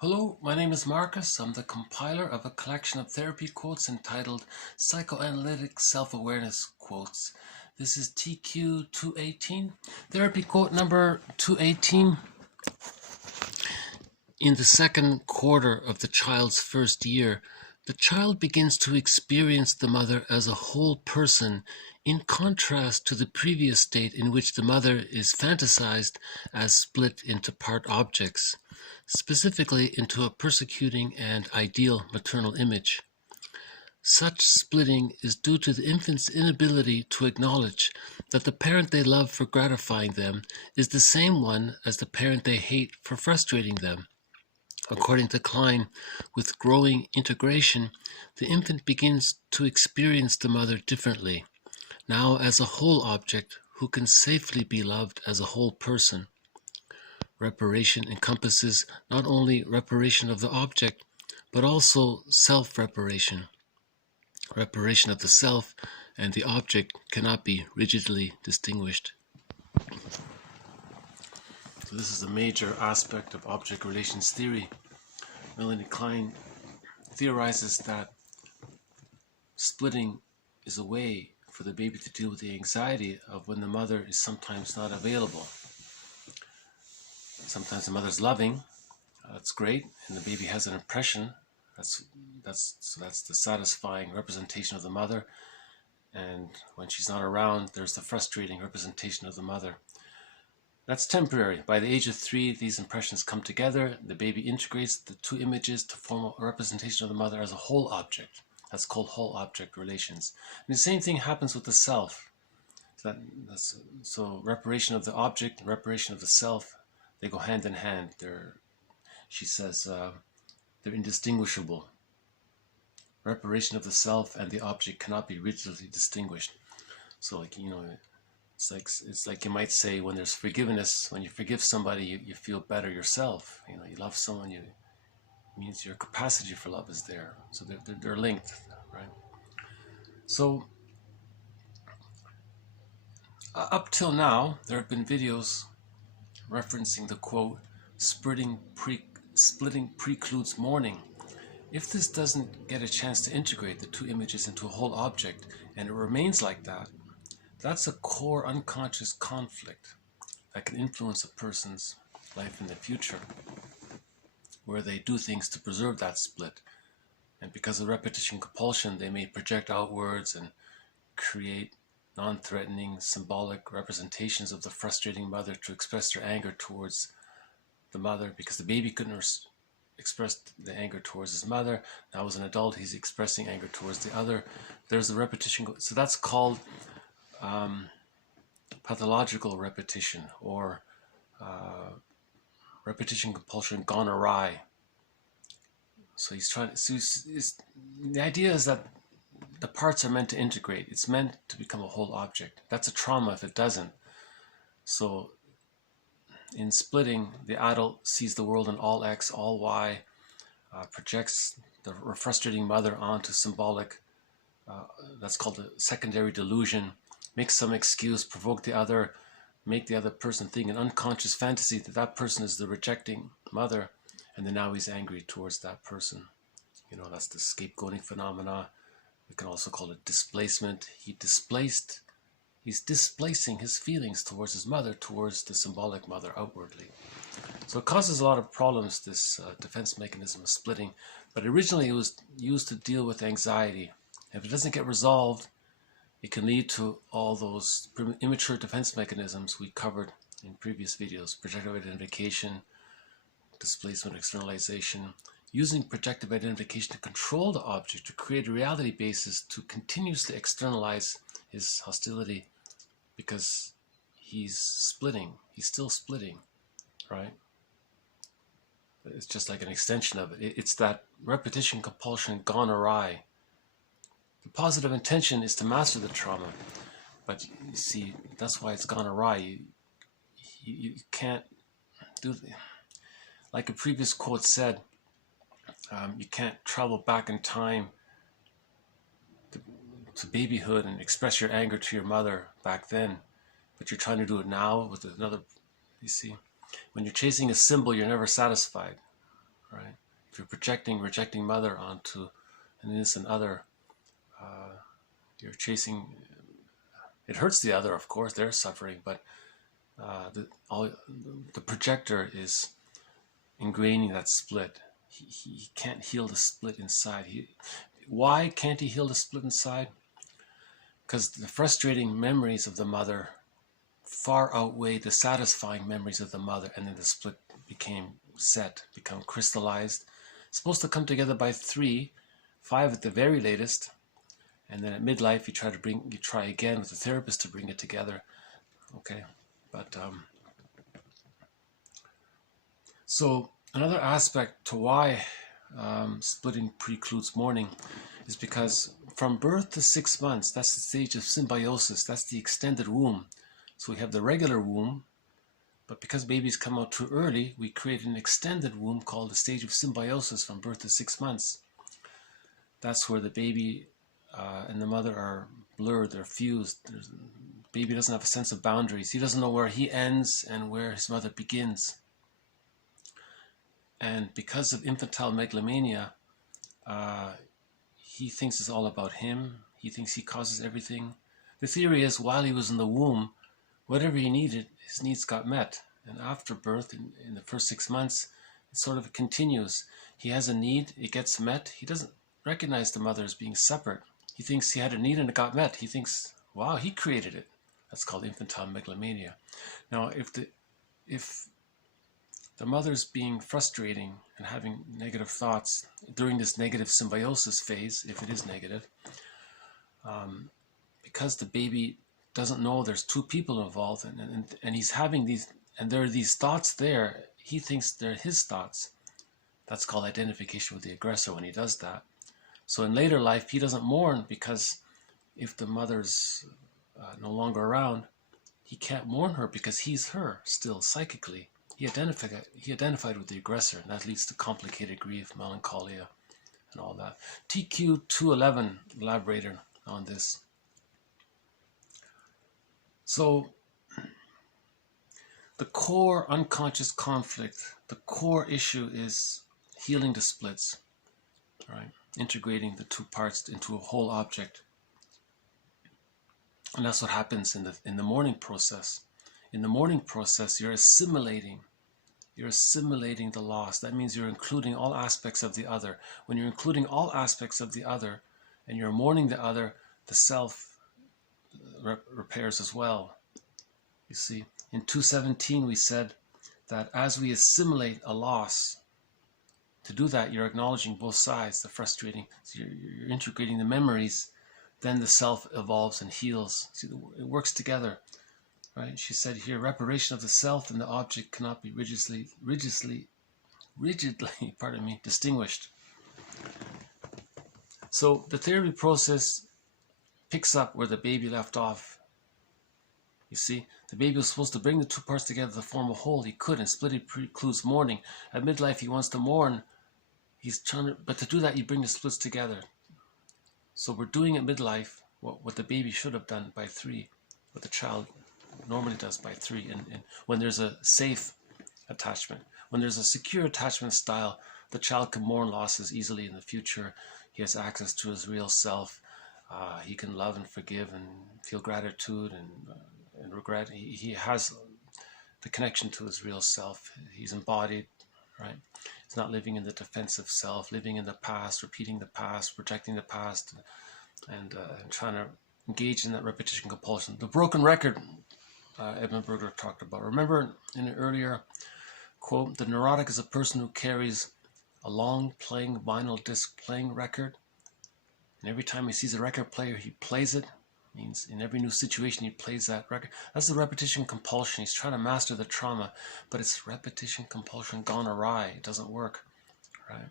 Hello, my name is Marcus. I'm the compiler of a collection of therapy quotes entitled Psychoanalytic Self-Awareness Quotes. This is TQ 218. Therapy quote number 218. In the second quarter of the child's first year, the child begins to experience the mother as a whole person, in contrast to the previous state in which the mother is fantasized as split into part objects, specifically into a persecuting and ideal maternal image. Such splitting is due to the infant's inability to acknowledge that the parent they love for gratifying them is the same one as the parent they hate for frustrating them. According to Klein, with growing integration, the infant begins to experience the mother differently, now as a whole object who can safely be loved as a whole person. Reparation encompasses not only reparation of the object, but also self-reparation. Reparation of the self and the object cannot be rigidly distinguished. So this is a major aspect of object relations theory. Melanie Klein theorizes that splitting is a way for the baby to deal with the anxiety of when the mother is sometimes not available. Sometimes the mother's loving, that's great, and the baby has an impression. That's the satisfying representation of the mother. And when she's not around, there's the frustrating representation of the mother. That's temporary. By the age of 3, these impressions come together. The baby integrates the two images to form a representation of the mother as a whole object. That's called whole object relations. And the same thing happens with the self. So reparation of the object and reparation of the self, they go hand in hand. She says they're indistinguishable. Reparation of the self and the object cannot be rigidly distinguished. So it's like you might say, when there's forgiveness, when you forgive somebody, you feel better yourself. You love someone, it means your capacity for love is there. So they're linked, right? So up till now, there have been videos referencing the quote, splitting precludes mourning. If this doesn't get a chance to integrate the two images into a whole object, and it remains like that, that's a core unconscious conflict that can influence a person's life in the future, where they do things to preserve that split. And because of repetition compulsion, they may project outwards and create non-threatening, symbolic representations of the frustrating mother to express their anger towards the mother, because the baby couldn't express the anger towards his mother. Now as an adult, he's expressing anger towards the other. There's the repetition. So that's called pathological repetition, or repetition compulsion gone awry. So he's trying. The idea is that the parts are meant to integrate. It's meant to become a whole object. That's a trauma if it doesn't. So in splitting, the adult sees the world in all X, all Y, projects the frustrating mother onto symbolic. That's called a secondary delusion. Make some excuse, provoke the other, make the other person think an unconscious fantasy that that person is the rejecting mother, and then now he's angry towards that person. That's the scapegoating phenomena. We can also call it displacement. He's displacing his feelings towards his mother, towards the symbolic mother outwardly. So it causes a lot of problems, this defense mechanism of splitting. But originally it was used to deal with anxiety. If it doesn't get resolved, it can lead to all those immature defense mechanisms we covered in previous videos: projective identification, displacement, externalization, using projective identification to control the object, to create a reality basis to continuously externalize his hostility, because he's still splitting, right? It's just like an extension of it. It's that repetition compulsion gone awry. The positive intention is to master the trauma, but you see, that's why it's gone awry. You can't do, like a previous quote said, you can't travel back in time to babyhood and express your anger to your mother back then, but you're trying to do it now with another. You see, when you're chasing a symbol, you're never satisfied, right? If you're rejecting mother onto an innocent other, you're chasing. It hurts the other, of course. They're suffering, but the projector is ingraining that split. He can't heal the split inside. Why can't he heal the split inside? Because the frustrating memories of the mother far outweigh the satisfying memories of the mother, and then the split become crystallized. It's supposed to come together by 3, 5 at the very latest, and then at midlife you try again with the therapist to bring it together. Okay, but so another aspect to why splitting precludes mourning is because from birth to 6 months, that's the stage of symbiosis. That's the extended womb. So we have the regular womb, but because babies come out too early, we create an extended womb called the stage of symbiosis from birth to 6 months. That's where the baby and the mother are blurred, they're fused. The baby doesn't have a sense of boundaries. He doesn't know where he ends and where his mother begins. And because of infantile megalomania, he thinks it's all about him. He thinks he causes everything. The theory is while he was in the womb, whatever he needed, his needs got met. And after birth, in the first 6 months, it sort of continues. He has a need, it gets met. He doesn't recognize the mother as being separate. He thinks he had a need and it got met. He thinks, wow, he created it. That's called infantile megalomania. Now, if the mother's being frustrating and having negative thoughts during this negative symbiosis phase, if it is negative, because the baby doesn't know there's 2 people involved and he's having these, and there are these thoughts there, he thinks they're his thoughts. That's called identification with the aggressor when he does that. So in later life, he doesn't mourn because if the mother's no longer around, he can't mourn her because he's her still psychically. He identified with the aggressor, and that leads to complicated grief, melancholia, and all that. TQ 211 elaborated on this. So the core unconscious conflict, the core issue is healing the splits, right? Integrating the 2 parts into a whole object. And that's what happens in the mourning process. In the mourning process, you're assimilating the loss. That means you're including all aspects of the other. When you're including all aspects of the other and you're mourning the other, the self repairs as well. You see, in 217 we said that as we assimilate a loss, to do that you're acknowledging both sides, the frustrating, so you're integrating the memories, then the self evolves and heals. See, it works together. Right? She said here, reparation of the self and the object cannot be rigidly, distinguished. So the therapy process picks up where the baby left off. You see, the baby was supposed to bring the 2 parts together to form a whole. He couldn't. Splitting precludes mourning. At midlife, he wants to mourn. But to do that, you bring the splits together. So we're doing at midlife what the baby should have done by 3, what the child normally does by 3, and when there's a safe attachment. When there's a secure attachment style, the child can mourn losses easily in the future. He has access to his real self. He can love and forgive and feel gratitude and regret. He has the connection to his real self. He's embodied, right? He's not living in the defensive self, living in the past, repeating the past, projecting the past, and trying to engage in that repetition compulsion. The broken record, Edmund Berger talked about. Remember in an earlier quote, the neurotic is a person who carries a long playing vinyl disc playing record. And every time he sees a record player, he plays it. Means in every new situation, he plays that record. That's the repetition compulsion. He's trying to master the trauma, but it's repetition compulsion gone awry. It doesn't work, right?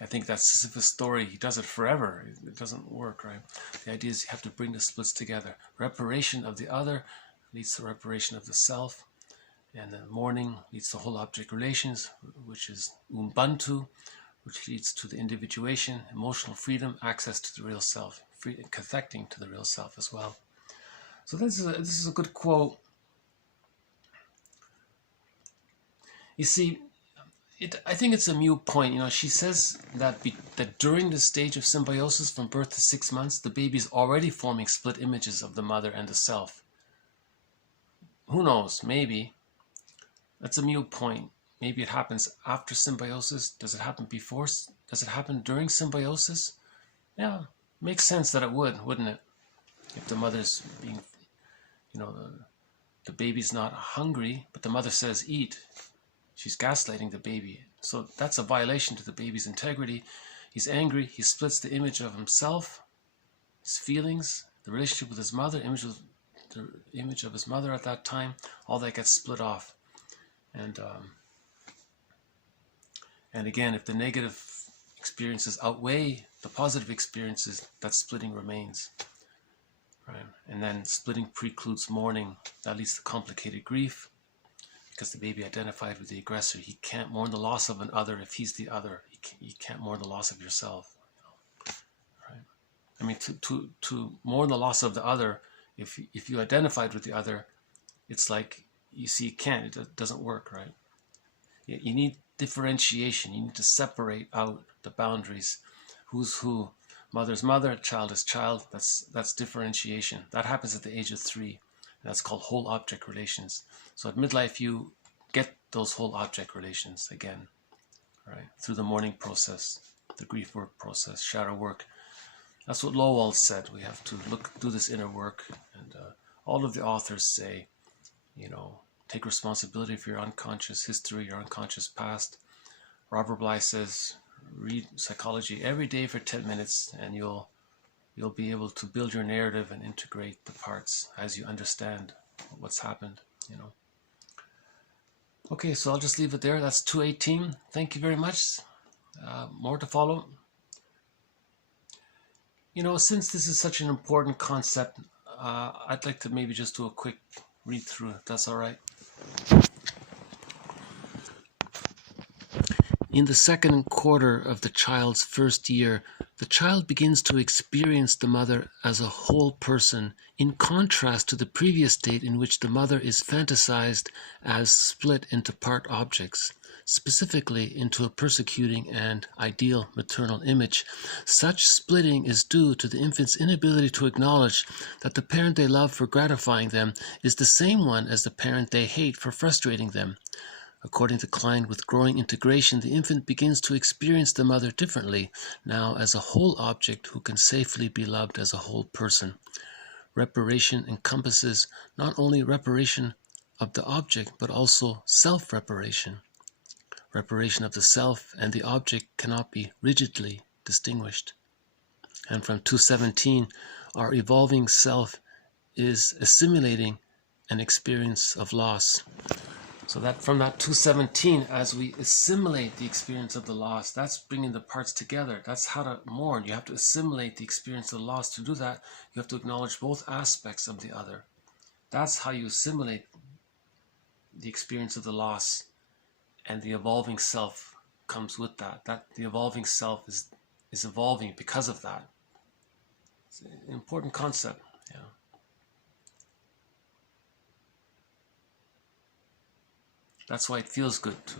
I think that's Sisyphus' story. He does it forever. It doesn't work, right? The idea is you have to bring the splits together. Reparation of the other leads to reparation of the self. And then mourning leads to whole object relations, which is Ubuntu, which leads to the individuation, emotional freedom, access to the real self, connecting to the real self as well. So this is a good quote. You see, I think it's a moot point. You know, she says that that during the stage of symbiosis from birth to 6 months, the baby's already forming split images of the mother and the self. Who knows? Maybe. That's a moot point. Maybe it happens after symbiosis. Does it happen before? Does it happen during symbiosis? Yeah, makes sense that it would, wouldn't it? If the mother's being, you know, the baby's not hungry, but the mother says eat. She's gaslighting the baby. So that's a violation to the baby's integrity. He's angry. He splits the image of himself, his feelings, the relationship with his mother, the image of his mother at that time. All that gets split off. And again, if the negative experiences outweigh the positive experiences, that splitting remains. Right? And then splitting precludes mourning. That leads to complicated grief, because the baby identified with the aggressor. He can't mourn the loss of an other if he's the other. You can't mourn the loss of yourself. You know? Right? I mean, to mourn the loss of the other, if you identified with the other, it's like, you see, it doesn't work, right? You need differentiation. You need to separate out the boundaries. Who's who? Mother's mother, child is child. That's differentiation. That happens at the age of 3. That's called whole object relations. So at midlife, you get those whole object relations again, right? Through the mourning process, the grief work process, shadow work. That's what Lowell said. We have to do this inner work. And all of the authors say, you know, take responsibility for your unconscious history, your unconscious past. Robert Bly says, read psychology every day for 10 minutes, and you'll be able to build your narrative and integrate the parts as you understand what's happened, you know. Okay, so I'll just leave it there. That's 218. Thank you very much. More to follow. You know, since this is such an important concept, I'd like to maybe just do a quick read through, if that's all right. In the second quarter of the child's first year, the child begins to experience the mother as a whole person, in contrast to the previous state in which the mother is fantasized as split into part objects, specifically into a persecuting and ideal maternal image. Such splitting is due to the infant's inability to acknowledge that the parent they love for gratifying them is the same one as the parent they hate for frustrating them. According to Klein, with growing integration, the infant begins to experience the mother differently, now as a whole object who can safely be loved as a whole person. Reparation encompasses not only reparation of the object, but also self-reparation. Reparation of the self and the object cannot be rigidly distinguished. And from 217, our evolving self is assimilating an experience of loss. So that from that 217, as we assimilate the experience of the loss, that's bringing the parts together. That's how to mourn. You have to assimilate the experience of the loss. To do that, you have to acknowledge both aspects of the other. That's how you assimilate the experience of the loss, and the evolving self comes with that. That the evolving self is evolving because of that. It's an important concept. Yeah. That's why it feels good to.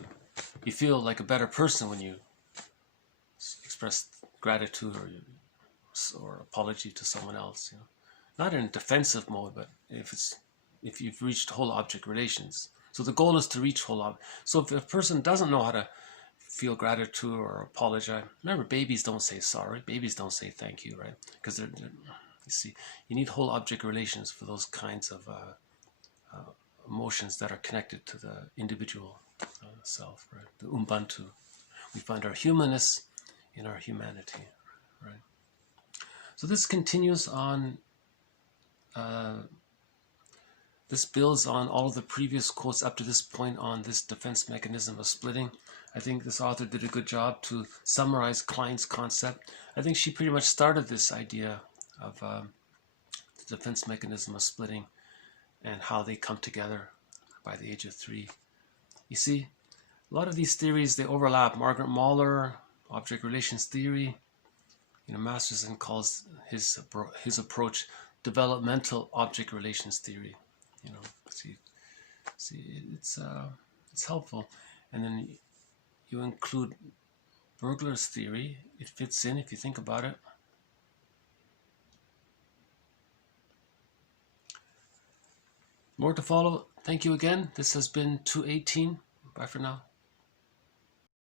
You feel like a better person when you express gratitude or apology to someone else. You know, not in defensive mode, but if you've reached whole object relations. So the goal is to reach whole object. So if a person doesn't know how to feel gratitude or apologize, remember, babies don't say sorry. Babies don't say thank you, right? Because you see, you need whole object relations for those kinds of emotions that are connected to the individual self, right? The Ubuntu. We find our humanness in our humanity, right? So this continues on, this builds on all of the previous quotes up to this point on this defense mechanism of splitting. I think this author did a good job to summarize Klein's concept. I think she pretty much started this idea of the defense mechanism of splitting and how they come together by the age of 3. You see, a lot of these theories, they overlap. Margaret Mahler, object relations theory. You know, Masterson calls his approach developmental object relations theory. You know, see, it's helpful. And then you include Burglar's theory. It fits in if you think about it. More to follow. Thank you again. This has been 218. Bye for now.